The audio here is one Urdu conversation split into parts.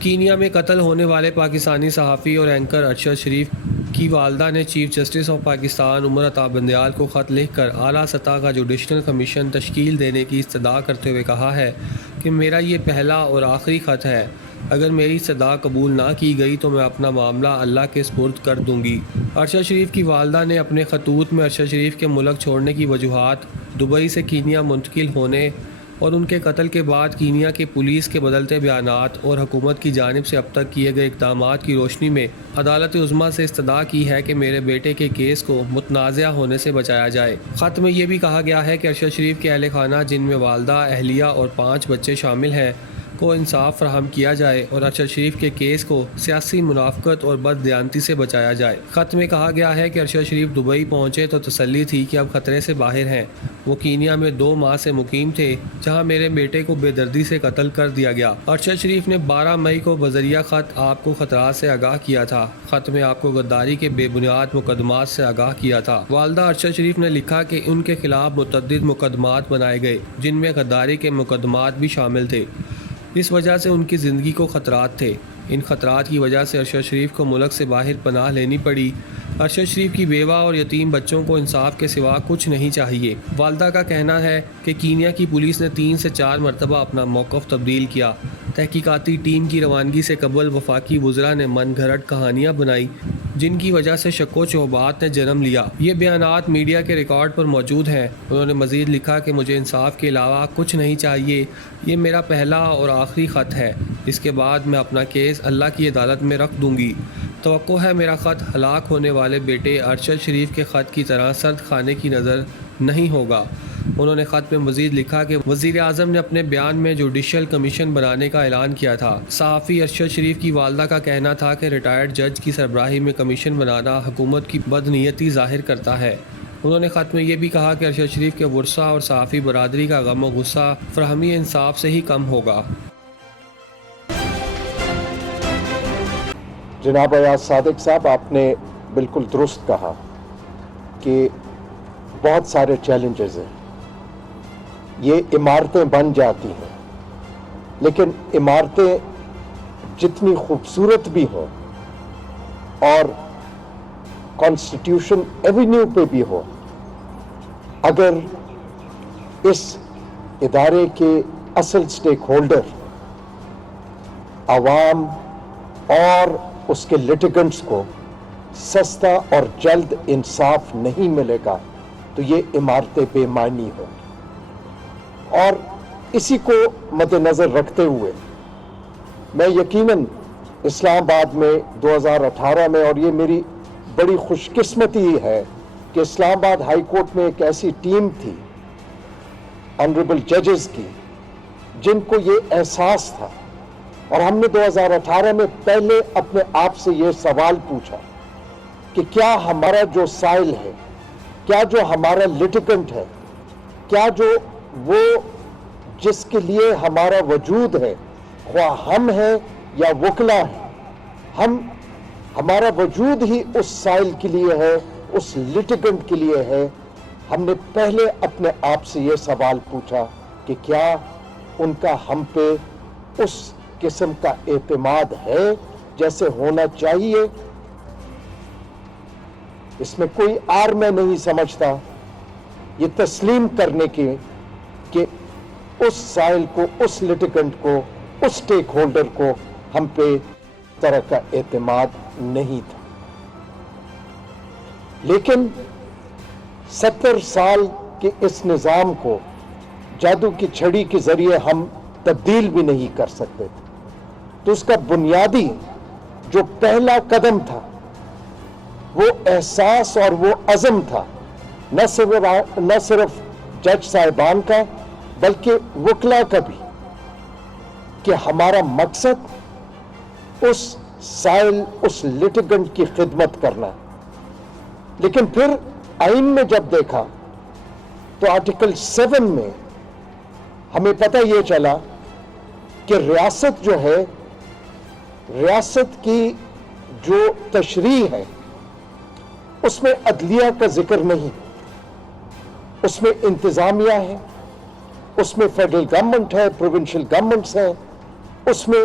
کینیا میں قتل ہونے والے پاکستانی صحافی اور اینکر ارشد شریف کی والدہ نے chief justice of Pakistan Umar Ata Bandial کو خط لکھ کر اعلیٰ سطح کا جوڈیشل کمیشن تشکیل دینے کی استدعا کرتے ہوئے کہا ہے کہ میرا یہ پہلا اور آخری خط ہے، اگر میری استدعا قبول نہ کی گئی تو میں اپنا معاملہ اللہ کے سپرد کر دوں گی۔ ارشد شریف کی والدہ نے اپنے خطوط میں ارشد شریف کے ملک چھوڑنے کی وجوہات، دبئی سے کینیا منتقل ہونے اور ان کے قتل کے بعد کینیا کی پولیس کے بدلتے بیانات اور حکومت کی جانب سے اب تک کیے گئے اقدامات کی روشنی میں عدالت عظمیٰ سے استدعا کی ہے کہ میرے بیٹے کے کیس کو متنازع ہونے سے بچایا جائے۔ خط میں یہ بھی کہا گیا ہے کہ ارشد شریف کے اہل خانہ جن میں والدہ، اہلیہ اور 5 بچے شامل ہیں کو انصاف فراہم کیا جائے اور ارشد شریف کے کیس کو سیاسی منافقت اور بددیانتی سے بچایا جائے۔ خط میں کہا گیا ہے کہ ارشد شریف دبئی پہنچے تو تسلی تھی کہ اب خطرے سے باہر ہیں۔ وہ کینیا میں 2 ماہ سے مقیم تھے جہاں میرے بیٹے کو بے دردی سے قتل کر دیا گیا۔ ارشد شریف نے 12 مئی کو بذریعہ خط آپ کو خطرات سے آگاہ کیا تھا۔ خط میں آپ کو غداری کے بے بنیاد مقدمات سے آگاہ کیا تھا۔ والدہ ارشد شریف نے لکھا کہ ان کے خلاف متعدد مقدمات بنائے گئے جن میں غداری کے مقدمات بھی شامل تھے۔ اس وجہ سے ان کی زندگی کو خطرات تھے۔ ان خطرات کی وجہ سے ارشد شریف کو ملک سے باہر پناہ لینی پڑی۔ ارشد شریف کی بیوہ اور یتیم بچوں کو انصاف کے سوا کچھ نہیں چاہیے۔ والدہ کا کہنا ہے کہ کینیا کی پولیس نے 3 سے 4 مرتبہ اپنا موقف تبدیل کیا۔ تحقیقاتی ٹیم کی روانگی سے قبل وفاقی وزراء نے من گھڑت کہانیاں بنائی جن کی وجہ سے شک و شبہات نے جنم لیا۔ یہ بیانات میڈیا کے ریکارڈ پر موجود ہیں۔ انہوں نے مزید لکھا کہ مجھے انصاف کے علاوہ کچھ نہیں چاہیے، یہ میرا پہلا اور آخری خط ہے، اس کے بعد میں اپنا کیس اللہ کی عدالت میں رکھ دوں گی۔ توقع ہے میرا خط ہلاک ہونے والے بیٹے ارشد شریف کے خط کی طرح سرد کھانے کی نظر نہیں ہوگا۔ انہوں نے خط میں مزید لکھا کہ وزیر اعظم نے اپنے بیان میں جوڈیشل کمیشن بنانے کا اعلان کیا تھا۔ صحافی ارشد شریف کی والدہ کا کہنا تھا کہ ریٹائرڈ جج کی سربراہی میں کمیشن بنانا حکومت کی بدنیتی ظاہر کرتا ہے۔ انہوں نے خط میں یہ بھی کہا کہ ارشد شریف کے ورثاء اور صحافی برادری کا غم و غصہ فراہمی انصاف سے ہی کم ہوگا۔ جناب ایاز صادق صاحب، آپ نے بالکل درست کہا کہ بہت سارے چیلنجز ہیں۔ یہ عمارتیں بن جاتی ہیں، لیکن عمارتیں جتنی خوبصورت بھی ہوں اور کانسٹیٹیوشن ایونیو پہ بھی ہو، اگر اس ادارے کے اصل سٹیک ہولڈر عوام اور اس کے لیٹیگنٹس کو سستا اور جلد انصاف نہیں ملے گا تو یہ عمارتیں بے معنی ہوں۔ اور اسی کو مد نظر رکھتے ہوئے میں یقیناً اسلام آباد میں 2018 میں، اور یہ میری بڑی خوش قسمتی ہے کہ اسلام آباد ہائی کورٹ میں ایک ایسی ٹیم تھی آنریبل ججز کی جن کو یہ احساس تھا، اور ہم نے 2018 میں پہلے اپنے آپ سے یہ سوال پوچھا کہ کیا ہمارا جو سائل ہے، کیا جو ہمارا لیٹیگنٹ ہے، کیا جو وہ جس کے لیے ہمارا وجود ہے، خواہ ہم ہیں یا وکلا ہیں، ہمارا وجود ہی اس سائل کے لیے ہے، اس لیٹیگنٹ کے لیے ہے۔ ہم نے پہلے اپنے آپ سے یہ سوال پوچھا کہ کیا ان کا ہم پہ اس قسم کا اعتماد ہے جیسے ہونا چاہیے۔ اس میں کوئی آر میں نہیں سمجھتا، یہ تسلیم کرنے کے کہ اس سائل کو، اس لیٹیگنٹ کو، اس سٹیک ہولڈر کو ہم پہ اس طرح کا اعتماد نہیں تھا۔ لیکن 70 سال کے اس نظام کو جادو کی چھڑی کے ذریعے ہم تبدیل بھی نہیں کر سکتے تھے، تو اس کا بنیادی جو پہلا قدم تھا وہ احساس اور وہ عزم تھا، نہ صرف جج صاحبان کا بلکہ وکلا کا بھی، کہ ہمارا مقصد اس سائل، اس لیٹیگنٹ کی خدمت کرنا۔ لیکن پھر آئین میں جب دیکھا تو آرٹیکل 7 میں ہمیں پتہ یہ چلا کہ ریاست جو ہے، ریاست کی جو تشریح ہے اس میں عدلیہ کا ذکر نہیں، اس میں انتظامیہ ہے، اس میں فیڈرل گورنمنٹ ہے، پروونشل گورنمنٹس ہیں، اس میں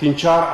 3-4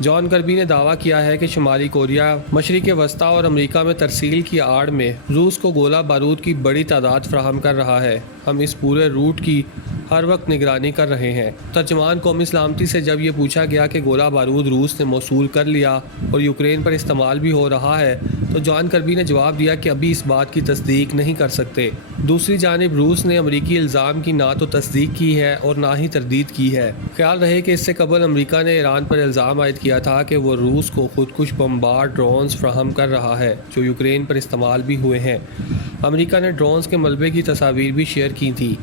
جان کربی نے دعویٰ کیا ہے کہ شمالی کوریا مشرق وسطی اور امریکہ میں ترسیل کی آڑ میں روس کو گولہ بارود کی بڑی تعداد فراہم کر رہا ہے۔ ہم اس پورے روٹ کی ہر وقت نگرانی کر رہے ہیں۔ ترجمان قومی سلامتی سے جب یہ پوچھا گیا کہ گولہ بارود روس نے موصول کر لیا اور یوکرین پر استعمال بھی ہو رہا ہے تو جان کربی نے جواب دیا کہ ابھی اس بات کی تصدیق نہیں کر سکتے۔ دوسری جانب روس نے امریکی الزام کی نہ تو تصدیق کی ہے اور نہ ہی تردید کی ہے۔ خیال رہے کہ اس سے قبل امریکہ نے ایران پر الزام عائد کیا تھا کہ وہ روس کو خودکش بمبار ڈرونز فراہم کر رہا ہے جو یوکرین پر استعمال بھی ہوئے ہیں۔ امریکہ نے ڈرونز کے ملبے کی تصاویر بھی شیئر کی تھیں۔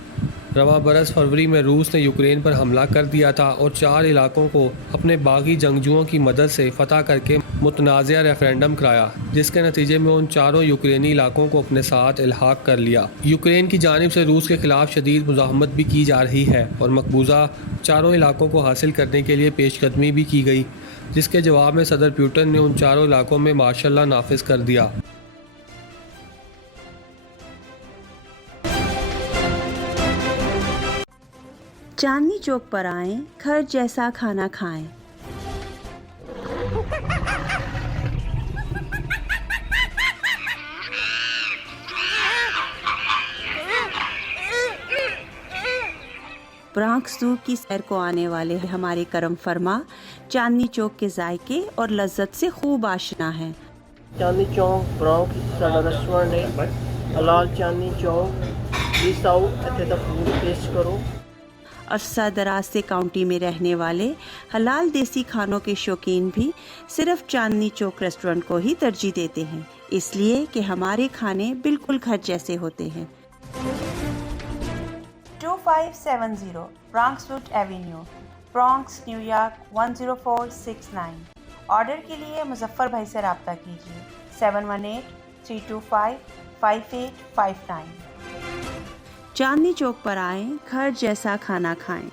رواں برس فروری میں روس نے یوکرین پر حملہ کر دیا تھا اور 4 علاقوں کو اپنے باغی جنگجوؤں کی مدد سے فتح کر کے متنازع ریفرینڈم کرایا، جس کے نتیجے میں ان 4 یوکرینی علاقوں کو اپنے ساتھ الحاق کر لیا۔ یوکرین کی جانب سے روس کے خلاف شدید مزاحمت بھی کی جا رہی ہے اور مقبوضہ 4 علاقوں کو حاصل کرنے کے لیے پیش قدمی بھی کی گئی، جس کے جواب میں صدر پیوٹن نے ان 4 علاقوں میں مارشل لا نافذ کر دیا۔ چاندنی چوک پر آئیں، گھر جیسا کھانا کھائیں۔ برانکس زو کی سیر کو آنے والے ہمارے کرم فرما چاندنی چوک کے ذائقے اور لذت سے خوب آشنا ہیں۔ چاندنی چوک برانکس ساڈا ریسٹورینٹ ہے، حلال چاندنی چوک، پلیز آؤ اتنے دا فوڈ ٹیسٹ کرو۔ عرصہ دراز سے کاؤنٹی میں رہنے والے حلال دیسی کھانوں کے شوقین بھی صرف چاندنی چوک ریسٹورنٹ کو ہی ترجیح دیتے ہیں، اس لیے کہ ہمارے کھانے بالکل گھر جیسے ہوتے ہیں۔ 2570 Bronxwood Avenue, Bronx, New York 10469۔ Order کے لیے مظفر بھائی سے رابطہ کیجیے 718-325-5859۔ چاندنی چوک پر آئیں، گھر جیسا کھانا کھائیں۔